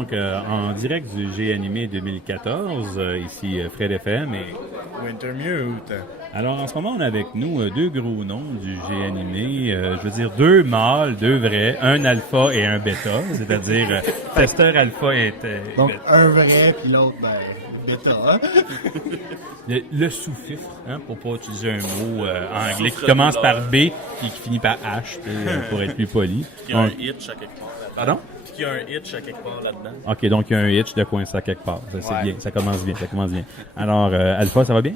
donc en direct du G Animé 2014, ici Fred FM et Wintermute. Alors, en ce moment, on a avec nous deux gros noms du G Animé. Je veux dire, deux mâles, deux vrais, un alpha et un bêta, c'est-à-dire testeur alpha et... Donc, un vrai, puis l'autre, bêta. Hein? Le sous-fifre, hein, pour pas utiliser un mot anglais qui commence par B et qui finit par H, pour être plus poli. Il y a un hitch à quelque part là-dedans. Pardon? Il y a un hitch à quelque part là-dedans. OK, donc il y a un hitch de coin ça quelque part. Ça, c'est bien, ça commence bien. Alors, Alpha, ça va bien?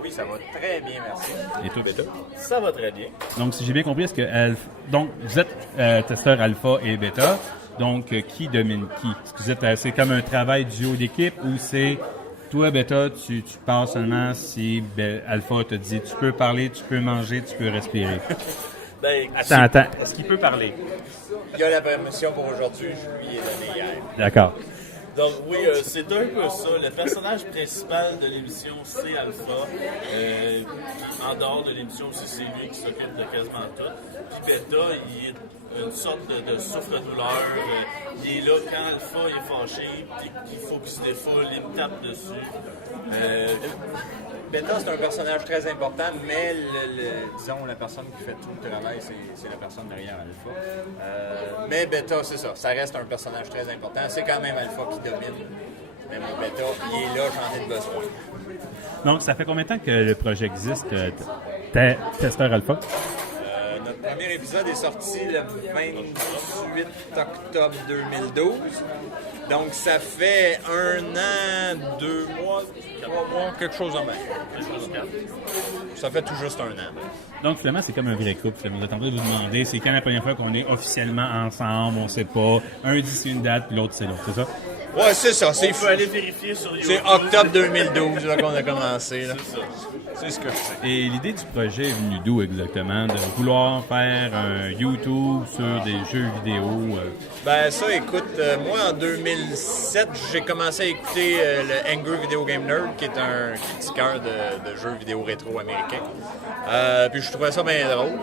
Oui, ça va très bien, merci. Et toi, bêta? Ça va très bien. Donc, si j'ai bien compris, est-ce que donc vous êtes testeur alpha et bêta, donc qui domine qui? Est-ce que vous êtes, c'est comme un travail duo d'équipe ou c'est toi, bêta, tu parles seulement si alpha te dit tu peux parler, tu peux manger, tu peux respirer? Ben, Attends. Est-ce qu'il peut parler? Il y a la permission pour aujourd'hui, je lui ai donné hier. D'accord. Donc oui, c'est un peu ça. Le personnage principal de l'émission, c'est Alpha. En dehors de l'émission aussi, c'est lui qui s'occupe de quasiment tout. Puis Beta, il est une sorte de souffre-douleur. Il est là quand Alpha est fâché, puis qu'il faut qu'il se défoule, il me tape dessus. Beta, c'est un personnage très important, mais disons, la personne qui fait tout le travail, c'est la personne derrière Alpha. Mais Beta, c'est ça. Ça reste un personnage très important. C'est quand même Alpha qui domine. Mais mon Beta, il est là, j'en ai besoin. Donc, ça fait combien de temps que le projet existe, testeur alpha? Notre premier épisode est sorti le 28 octobre 2012. Donc, ça fait 1 an, 2 mois, 3 mois, quelque chose en même. Ça fait tout juste 1 an. Donc, finalement, c'est comme un vrai couple. Vous êtes en train de vous demander, c'est quand la première fois qu'on est officiellement ensemble, on sait pas. Un dit c'est une date, puis l'autre c'est l'autre, c'est ça? Ouais, c'est ça. On peut aller vérifier sur YouTube. C'est octobre 2012 là, qu'on a commencé. Là. C'est ça. C'est ce que je sais. Et l'idée du projet est venue d'où exactement? De vouloir faire un YouTube sur des jeux vidéo? Ben ça, écoute, moi en 2007, j'ai commencé à écouter le Angry Video Game Nerd, qui est un critiqueur de jeux vidéo rétro américains. Puis je trouvais ça bien drôle.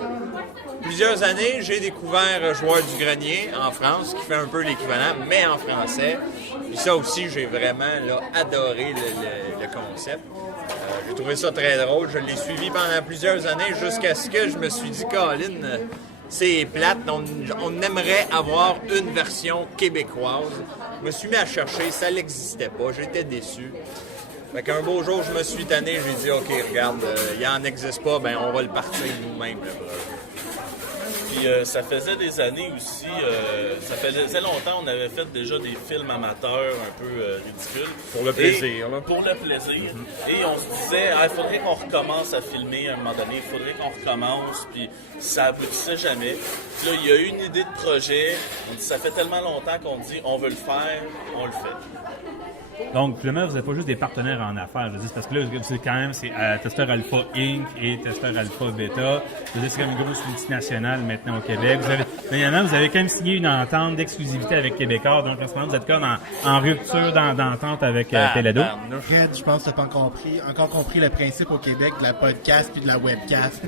Plusieurs années, j'ai découvert Joueur du Grenier en France, qui fait un peu l'équivalent, mais en français. Puis ça aussi, j'ai vraiment là, adoré le concept. J'ai trouvé ça très drôle. Je l'ai suivi pendant plusieurs années jusqu'à ce que je me suis dit, Colin, c'est plate. On aimerait avoir une version québécoise. Je me suis mis à chercher, ça n'existait pas. J'étais déçu. Fait qu'un beau jour, je me suis tanné. J'ai dit, OK, regarde, il n'en existe pas, ben on va le partir nous-mêmes. Puis ça faisait des années aussi, ça faisait longtemps, on avait fait déjà des films amateurs un peu ridicules. Pour le plaisir. Pour le plaisir. Et on se disait, il faudrait qu'on recommence à filmer à un moment donné, il faudrait qu'on recommence, puis ça aboutissait jamais. Puis là, il y a eu une idée de projet, on dit, ça fait tellement longtemps qu'on dit, on veut le faire, on le fait. Donc, finalement, vous n'êtes pas juste des partenaires en affaires. Je veux dire, parce que là, c'est quand même Testeur Alpha Inc. et Testeur Alpha Beta. Je veux dire, c'est comme une grosse multinationale maintenant au Québec. Vous avez quand même signé une entente d'exclusivité avec Québécois. Donc, en ce moment, vous êtes comme en rupture d'entente avec Teledo. Fred, je pense que tu n'as pas encore compris le principe au Québec de la podcast puis de la webcast.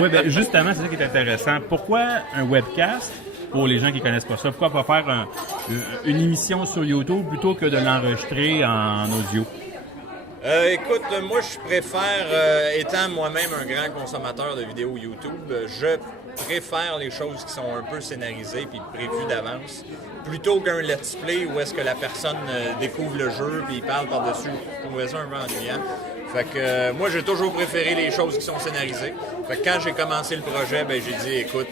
Oui, ben justement, c'est ça qui est intéressant. Pourquoi un webcast? Pour les gens qui connaissent pas ça, pourquoi pas faire une émission sur YouTube plutôt que de l'enregistrer en audio? Écoute, moi je préfère, étant moi-même un grand consommateur de vidéos YouTube, je préfère les choses qui sont un peu scénarisées puis prévues d'avance, plutôt qu'un let's play où est-ce que la personne découvre le jeu puis parle par-dessus. Je trouvais ça un peu ennuyant. Fait que moi, j'ai toujours préféré les choses qui sont scénarisées. Fait que quand j'ai commencé le projet, ben j'ai dit, écoute,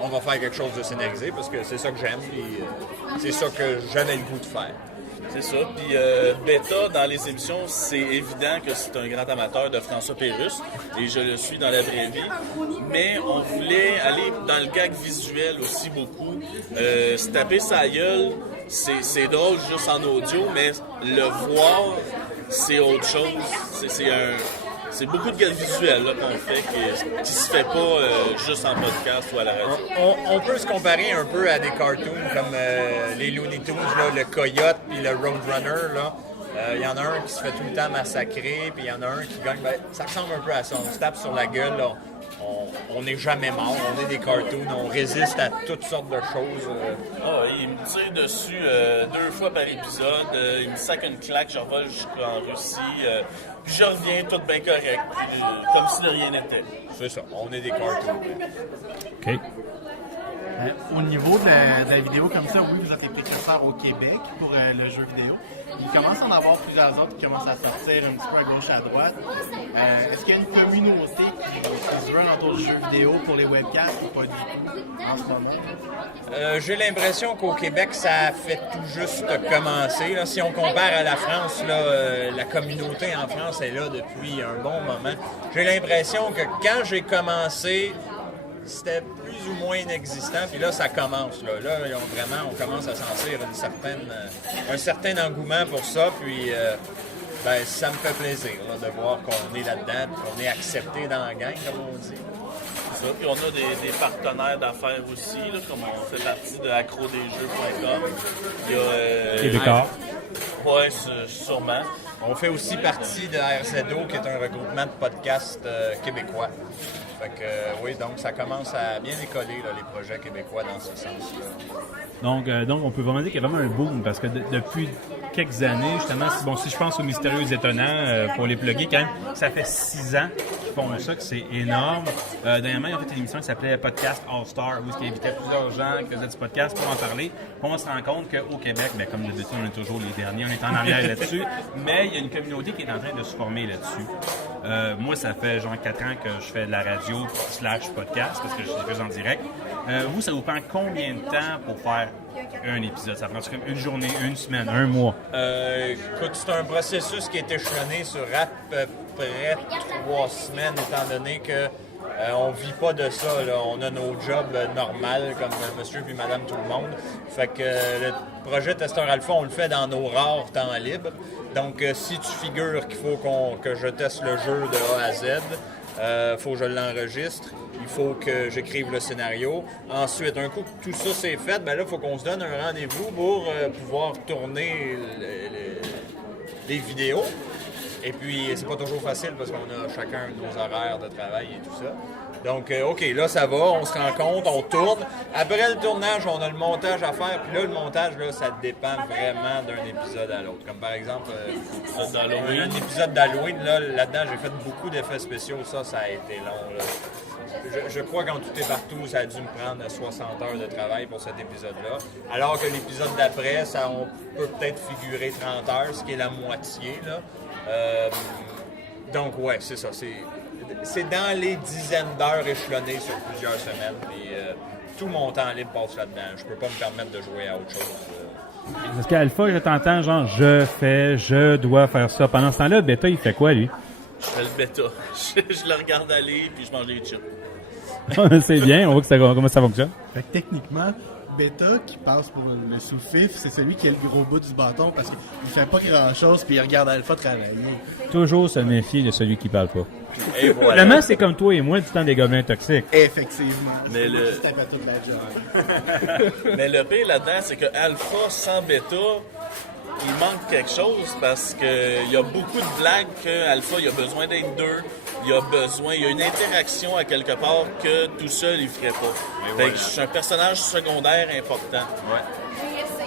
on va faire quelque chose de scénarisé parce que c'est ça que j'aime puis c'est ça que j'avais le goût de faire. C'est ça. Puis Beta, dans les émissions, c'est évident que c'est un grand amateur de François Pérusse, et je le suis dans la vraie vie. Mais on voulait aller dans le gag visuel aussi beaucoup. Se taper sa gueule, c'est drôle juste en audio, mais le voir, c'est autre chose. C'est beaucoup de gag visuel là, qu'on fait qui se fait pas juste en podcast ou à la radio. On peut se comparer un peu à des cartoons comme les Looney Tunes, là, le Coyote puis le Roadrunner. Il y en a un qui se fait tout le temps massacrer, puis il y en a un qui gagne. Ben, ça ressemble un peu à ça. On se tape sur la gueule, là. on n'est jamais mort, on est des cartoons, on résiste à toutes sortes de choses. Il me tire dessus 2 fois par épisode, il me sac une claque, je revole jusqu'en Russie, puis je reviens tout bien correct, puis, comme si de rien n'était. C'est ça, on est des cartoons. OK. Au niveau de la vidéo comme ça, oui, vous êtes les précurseurs au Québec pour le jeu vidéo. Il commence à en avoir plusieurs autres qui commencent à sortir un petit peu à gauche, à droite. Est-ce qu'il y a une communauté qui se run autour du jeu vidéo pour les webcasts ou pas du tout en ce moment? J'ai l'impression qu'au Québec, ça fait tout juste commencer. Là. Si on compare à la France, là, la communauté en France est là depuis un bon moment. J'ai l'impression que quand j'ai commencé, c'était plus ou moins inexistant, puis là, ça commence. Là, on commence à sentir un certain engouement pour ça, puis ça me fait plaisir là, de voir qu'on est là-dedans, puis qu'on est accepté dans la gang, comme on dit. C'est ça. Puis on a des partenaires d'affaires aussi, là, comme on fait partie de acrodesjeux.com. Il y a... Québécois. Oui, sûrement. On fait aussi partie de RZO, qui est un regroupement de podcasts québécois. Fait que, oui, donc ça commence à bien décoller, là, les projets québécois dans ce sens-là. Donc, on peut vraiment dire qu'il y a vraiment un boom parce que depuis quelques années, justement, si je pense aux Mystérieux Étonnants, pour les plugger, quand même, ça fait 6 ans qu'ils font ça, que c'est énorme. Dernièrement, ils ont fait une émission qui s'appelait Podcast All-Star, où ils invitaient plusieurs gens qui faisaient du podcast pour en parler. Puis on se rend compte qu'au Québec, comme d'habitude, on est toujours les derniers, on est en arrière là-dessus, mais il y a une communauté qui est en train de se former là-dessus. Moi, ça fait genre 4 ans que je fais de la radio /podcast, parce que je suis en direct. Vous, ça vous prend combien de temps pour faire un épisode? Ça prend comme une journée, une semaine, un mois? Écoute, c'est un processus qui est échelonné sur à peu près 3 semaines, étant donné que on vit pas de ça. Là. On a nos jobs normaux, comme monsieur puis madame tout le monde. Fait que le projet Testeur Alpha, on le fait dans nos rares temps libres. Donc, si tu figures qu'il faut que je teste le jeu de A à Z, faut que je l'enregistre, il faut que j'écrive le scénario. Ensuite, un coup que tout ça c'est fait, là, il faut qu'on se donne un rendez-vous pour pouvoir tourner les vidéos. Et puis, c'est pas toujours facile parce qu'on a chacun nos horaires de travail et tout ça. Donc, OK, là, ça va, on se rencontre, on tourne. Après le tournage, on a le montage à faire. Puis là, le montage, là, ça dépend vraiment d'un épisode à l'autre. Comme par exemple, un épisode d'Halloween, là-dedans, j'ai fait beaucoup d'effets spéciaux. Ça a été long, là. Je crois qu'en tout et partout, ça a dû me prendre 60 heures de travail pour cet épisode-là. Alors que l'épisode d'après, on peut peut-être figurer 30 heures, ce qui est la moitié, là. Donc, ouais, c'est ça. C'est dans les dizaines d'heures échelonnées sur plusieurs semaines. Puis tout mon temps libre passe là-dedans. Je peux pas me permettre de jouer à autre chose. Parce qu'Alpha, je t'entends genre je dois faire ça. Pendant ce temps-là, Beta, il fait quoi, lui? Je fais le bêta. Je le regarde aller, puis je mange des chips. C'est bien, on voit comment ça fonctionne. Fait que techniquement, Beta qui passe pour le sous-fif, c'est celui qui a le gros bout du bâton parce qu'il fait pas grand-chose puis il regarde Alpha travailler. Toujours se méfier de celui qui parle pas. Et voilà. Vraiment, c'est comme toi et moi du temps des gobelins toxiques. Effectivement. Mais le... Ça fait toute la job. Mais le pire là-dedans, c'est que Alpha sans Beta, il manque quelque chose parce qu'il y a beaucoup de blagues que Alpha il a besoin d'être deux. Il y a une interaction à quelque part que tout seul il ferait pas. Fait que je suis un personnage secondaire important. Ouais.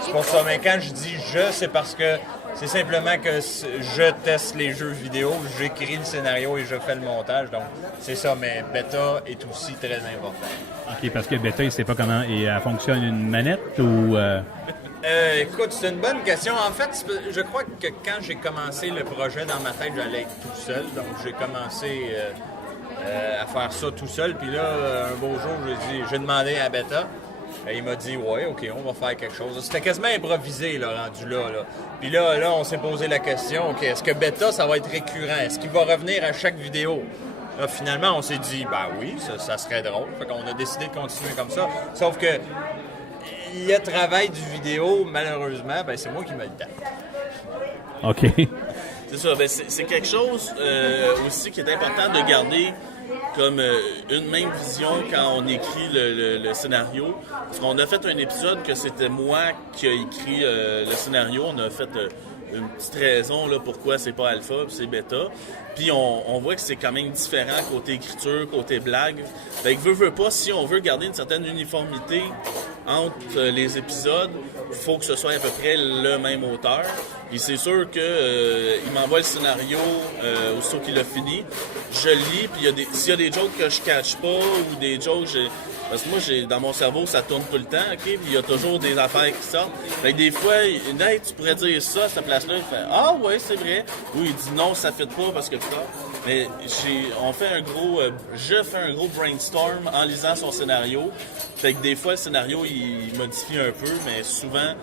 C'est pour ça, mais quand je dis c'est parce que c'est simplement que je teste les jeux vidéo, j'écris le scénario et je fais le montage. Donc c'est ça, mais Beta est aussi très important. OK, parce que Beta, il sait pas comment elle fonctionne une manette ou... Écoute, c'est une bonne question. En fait, je crois que quand j'ai commencé le projet dans ma tête, j'allais être tout seul. Donc, j'ai commencé à faire ça tout seul. Puis là, un beau jour, j'ai demandé à Beta. Et il m'a dit, ouais, OK, on va faire quelque chose. C'était quasiment improvisé, là, rendu là. Puis là, on s'est posé la question, OK, est-ce que Beta, ça va être récurrent? Est-ce qu'il va revenir à chaque vidéo? Là, finalement, on s'est dit, oui, ça serait drôle. Fait qu'on a décidé de continuer comme ça. Sauf que le travail du vidéo, malheureusement, c'est moi qui me le tape. OK. C'est ça. C'est quelque chose aussi qui est important de garder comme une même vision quand on écrit le scénario. Parce qu'on a fait un épisode que c'était moi qui a écrit le scénario. On a fait une petite raison là, pourquoi c'est pas alpha puis c'est bêta. Puis on voit que c'est quand même différent côté écriture, côté blague. Fait que veut pas, si on veut garder une certaine uniformité entre les épisodes, il faut que ce soit à peu près le même auteur. Et c'est sûr que il m'envoie le scénario aussitôt qu'il a fini. Je le lis, puis s'il y a des jokes que je catch pas ou des jokes, parce que moi, dans mon cerveau, ça tourne tout le temps, OK? Puis il y a toujours des affaires qui sortent. Fait que des fois, hey, tu pourrais dire ça à cette place-là. Il fait ah ouais, c'est vrai. Ou il dit non, ça fait pas parce que plus tard. Mais je fais un gros brainstorm en lisant son scénario. Fait que des fois, le scénario, il modifie un peu, mais souvent,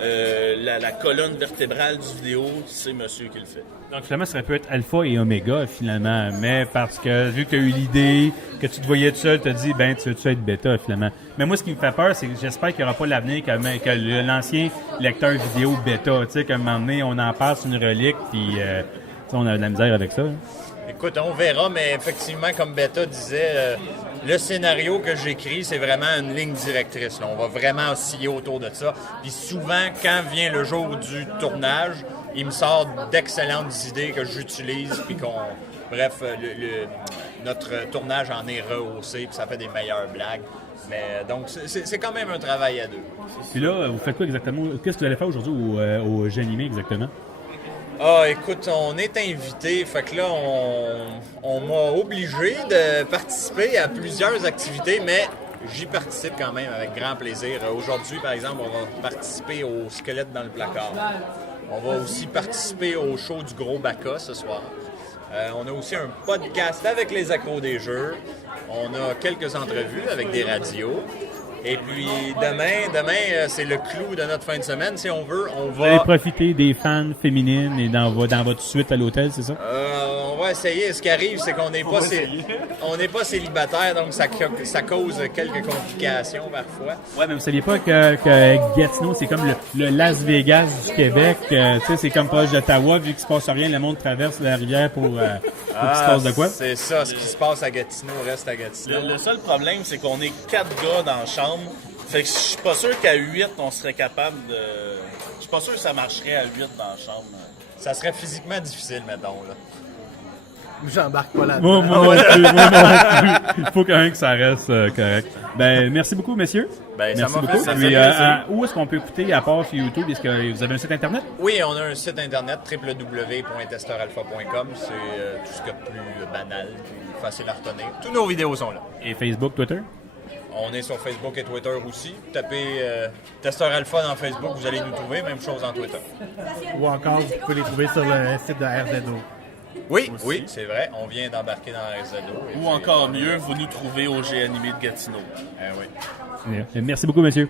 la colonne vertébrale du vidéo, c'est monsieur qui le fait. Donc finalement, ça aurait pu être alpha et oméga finalement, mais parce que vu que tu as eu l'idée, que tu te voyais tout seul, tu as dit, ben tu veux-tu être bêta finalement. Mais moi, ce qui me fait peur, c'est que j'espère qu'il n'y aura pas l'avenir que l'ancien lecteur vidéo bêta, tu sais, qu'à un moment donné, on en passe une relique, puis on a de la misère avec ça. Hein. Écoute, on verra, mais effectivement, comme Beta disait, le scénario que j'écris, c'est vraiment une ligne directrice. Là. On va vraiment osciller autour de ça. Puis souvent, quand vient le jour du tournage, il me sort d'excellentes idées que j'utilise, puis bref, notre tournage en est rehaussé, puis ça fait des meilleures blagues. Mais donc, c'est quand même un travail à deux. Puis là, vous faites quoi exactement? Qu'est-ce que vous allez faire aujourd'hui au Jeux animés exactement? Ah, écoute, on est invité, fait que là, on m'a obligé de participer à plusieurs activités, mais j'y participe quand même avec grand plaisir. Aujourd'hui, par exemple, on va participer au Squelette dans le placard. On va aussi participer au show du Gros Bacca ce soir. On a aussi un podcast avec les accros des jeux. On a quelques entrevues avec des radios. Et puis demain, c'est le clou de notre fin de semaine. Si on veut, on va... Vous allez profiter des fans féminines et dans votre suite à l'hôtel, c'est ça? On va essayer. Ce qui arrive, c'est qu'on n'est pas célibataire, donc ça cause quelques complications parfois. Ouais, mais vous ne saviez pas que Gatineau, c'est comme le Las Vegas du Québec. Tu sais, c'est comme proche d'Ottawa, vu qu'il se passe rien, le monde traverse la rivière pour qu'il se passe de quoi? C'est ça, ce qui se passe à Gatineau reste à Gatineau. Le seul problème, c'est qu'on est 4 gars dans la chambre. Fait que je suis pas sûr qu'à 8, on serait capable de... Je suis pas sûr que ça marcherait à 8 dans la chambre. Ça serait physiquement difficile, mettons, là. J'embarque pas là-dedans. Moi non plus. Il faut quand même que ça reste correct. Ben, merci beaucoup, messieurs. Ben, merci ça m'a beaucoup. fait Puis, plaisir. où est-ce qu'on peut écouter, à part sur YouTube? Est-ce que vous avez un site Internet? Oui, on a un site internet, www.testeralpha.com. C'est tout ce qu'il y a de plus banal, plus facile à retenir. Tous nos vidéos sont là. Et Facebook, Twitter? On est sur Facebook et Twitter aussi. Tapez Testeur Alpha dans Facebook, vous allez nous trouver. Même chose en Twitter. Ou encore, vous pouvez les trouver sur le site de RZO. Oui, c'est vrai. On vient d'embarquer dans RZO. Ou encore mieux, vous nous trouvez au G Animé de Gatineau. Oui. Merci beaucoup, messieurs.